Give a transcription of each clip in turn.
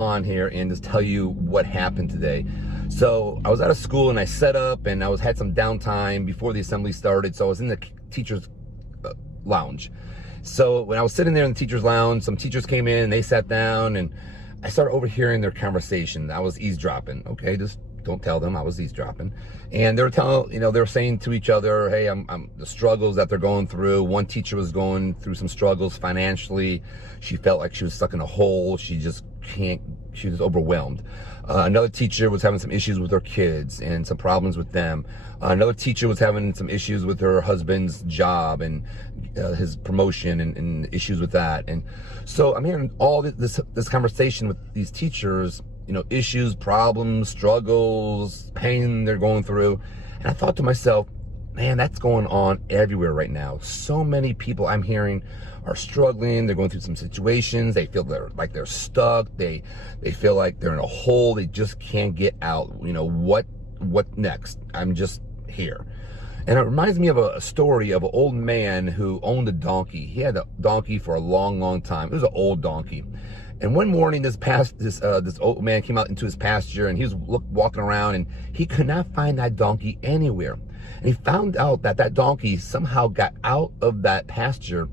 on here and just tell you what happened today. So I was out of school and I set up and I had some downtime before the assembly started. So I was in the teacher's lounge. So when I was sitting there in the teacher's lounge, some teachers came in and they sat down and I started overhearing their conversation. I was eavesdropping. Okay, just don't tell them I was eavesdropping. And they were telling, they were saying to each other, hey, I'm the struggles that they're going through. One teacher was going through some struggles financially. She felt like she was stuck in a hole. She was overwhelmed. Another teacher was having some issues with her kids and some problems with them. Another teacher was having some issues with her husband's job and his promotion and issues with that. And so I'm hearing all this conversation with these teachers, issues, problems, struggles, pain they're going through. And I thought to myself, man, that's going on everywhere right now. So many people I'm hearing are struggling. They're going through some situations. They feel they're stuck. They feel like they're in a hole. They just can't get out. What next? I'm just here. And it reminds me of a story of an old man who owned a donkey. He had a donkey for a long, long time. It was an old donkey. And one morning, this old man came out into his pasture and he was walking around and he could not find that donkey anywhere. And he found out that donkey somehow got out of that pasture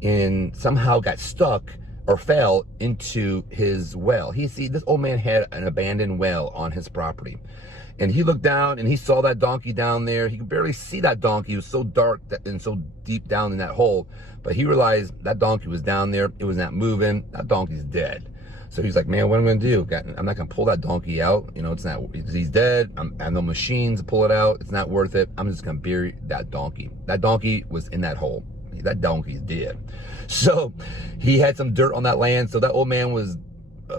and somehow got stuck or fell into his well. This old man had an abandoned well on his property. And he looked down and he saw that donkey down there. He could barely see that donkey. It was so dark and so deep down in that hole. But he realized that donkey was down there. It was not moving. That donkey's dead. So he's like, man, what am I going to do? I'm not going to pull that donkey out. He's dead. I have no machines to pull it out. It's not worth it. I'm just going to bury that donkey. That donkey was in that hole. That donkey's dead. So he had some dirt on that land. So that old man was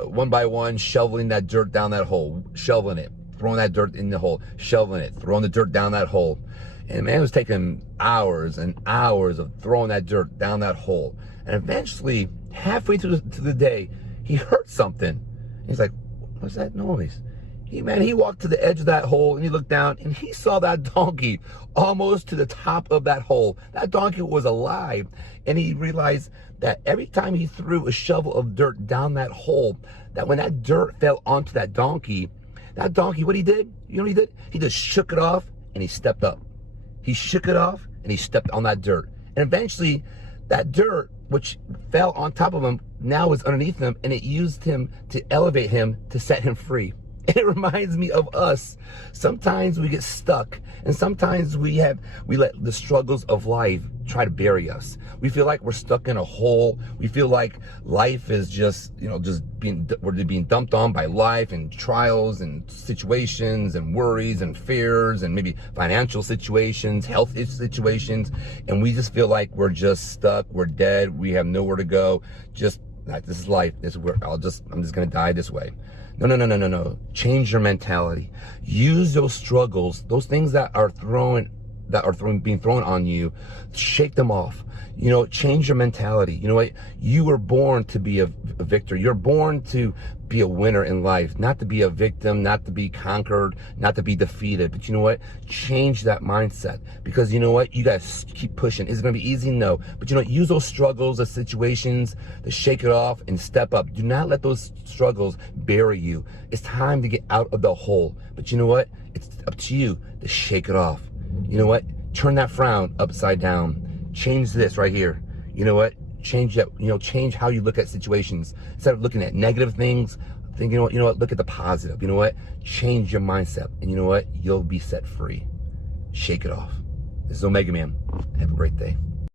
one by one shoveling that dirt down that hole, shoveling it, throwing that dirt in the hole, shoveling it, throwing the dirt down that hole. And man, it was taking hours and hours of throwing that dirt down that hole. And eventually, halfway through the day, he heard something. He's like, what's that noise? He walked to the edge of that hole and he looked down and he saw that donkey almost to the top of that hole. That donkey was alive. And he realized that every time he threw a shovel of dirt down that hole, that when that dirt fell onto that donkey, what he did? You know what he did? He just shook it off and he stepped up. He shook it off and he stepped on that dirt. And eventually that dirt, which fell on top of him, now is underneath him, and it used him to elevate him, to set him free. And it reminds me of us. Sometimes we get stuck, and sometimes we let the struggles of life try to bury us. We feel like we're stuck in a hole. We feel like life is we're being dumped on by life and trials and situations and worries and fears and maybe financial situations, health situations, and we just feel like we're just stuck. We're dead. We have nowhere to go. This is life. I'm just gonna die this way. No. Change your mentality. Use those struggles, those things that are being thrown on you, shake them off. Change your mentality. You know what? You were born to be a victor. You're born to be a winner in life, not to be a victim, not to be conquered, not to be defeated. But you know what? Change that mindset, because you know what? You guys keep pushing. Is it going to be easy? No. But use those struggles, those situations to shake it off and step up. Do not let those struggles bury you. It's time to get out of the hole. But you know what? It's up to you to shake it off. You know what? Turn that frown upside down. Change this right here. You know what? Change that. Change how you look at situations. Instead of looking at negative things, think, you know what? Look at the positive. You know what? Change your mindset. And you know what? You'll be set free. Shake it off. This is Omega Man. Have a great day.